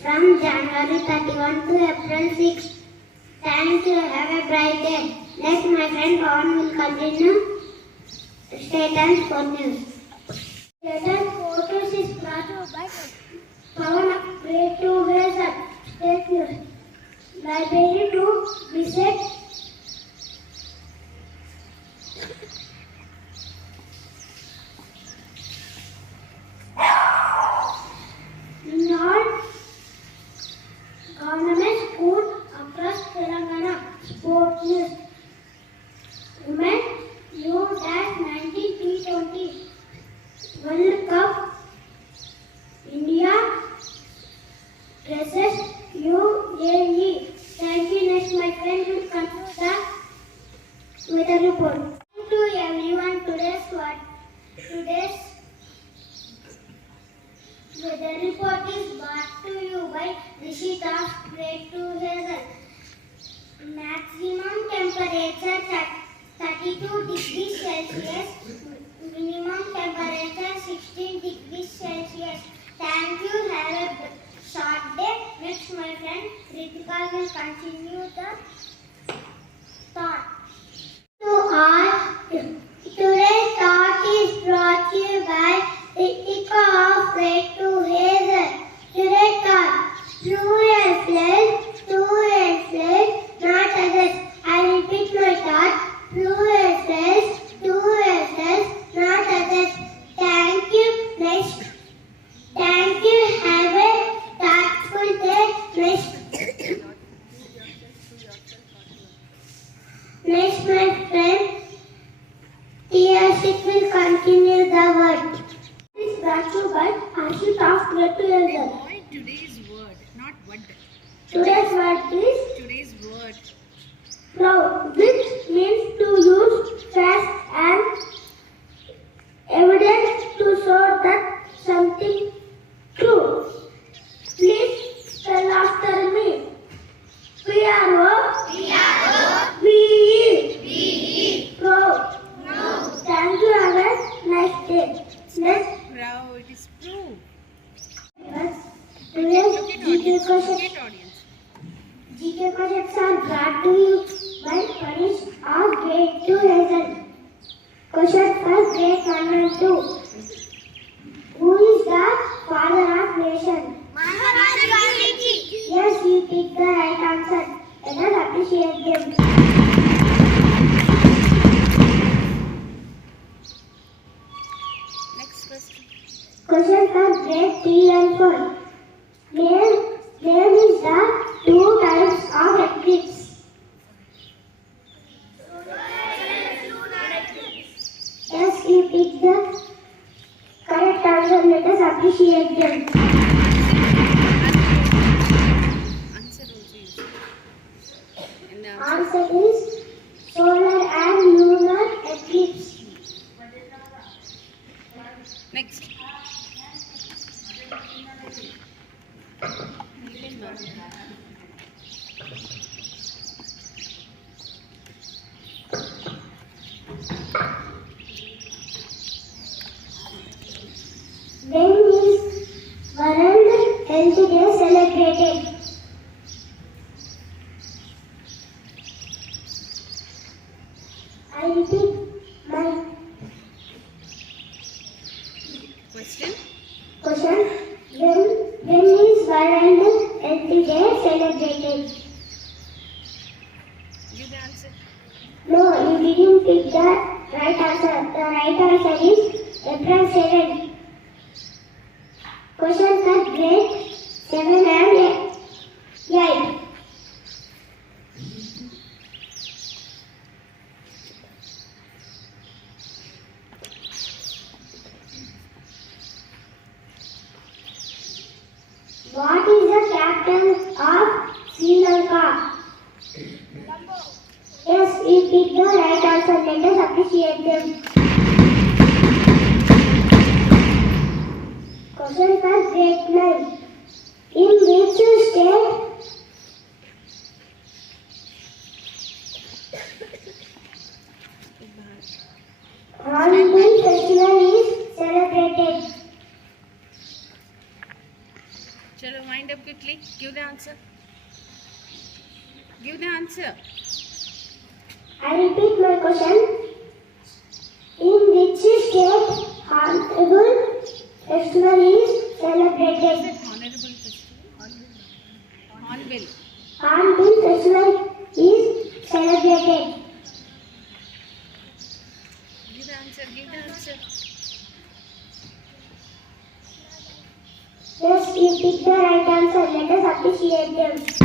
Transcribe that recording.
from January 31 to April 6. Thank you. Have a bright day. Next, my friend Pawan will continue State and Sport News. State and Sport News is brought to you by Pawan of grade 2 Hazel. State News. Library to visit. Government school across Telangana. Sport News. Women U-19 T20 World Cup. India versus UAE. Thank you. Next, my friend will conclude with a report. Thank you everyone. Today's weather report is brought to you by Rishita of grade 2 Hazel. Maximum temperature 32 degrees Celsius. Minimum temperature 16 degrees Celsius. Thank you. Have a short day. Next, my friend Ritika will continue the thought. To all, today's thought is brought to you by Ritika of grade 2 Hazel. Today's thought: true and flesh, not others. I repeat my thought: true and flesh, not others. Thank you. Next. Thank you. Have a thoughtful day. Next, my friend Tiyashik will continue the word. This is brought to you by Ashit of grade 2 Hazel. Today's word, not word. Today's word is Today's word. proud, which means to use facts and evidence to show that something true. Please spell after me. P-R-O-V-E. Proud. Thank you. Have a nice day. Next. Proud is proof. Today's GK questions. Get audience. GK questions are brought to you by Panish of grade 2 Hazel. Question for grade 1 and 2. Who is the father of nation? Mahatma Gandhi. Yes, you picked the right answer. Let us appreciate them. Next question. Question for grade 3 and 4. Name is the two types of eclipse. Yes, you picked the correct answer. Let us appreciate them. Answer also used. And the Answer is solar and lunar eclipse. next. When is World Health Day celebrated? I repeat my Question. question. When is World Health Day celebrated? Give the answer. No, you didn't pick the right answer. The right answer is April 7. Question for grade 7 and 8. What is the capital of Sri Lanka? Yes, you picked the right answer. Let us appreciate them. up quickly. Give the answer. Give the answer. I repeat my question. In which state Honorable Festival is celebrated? Honorable festival. Hornbill. Hornbill Festival is celebrated. Give the answer. Give the answer. Yes, you picked the right answer. Let us appreciate them.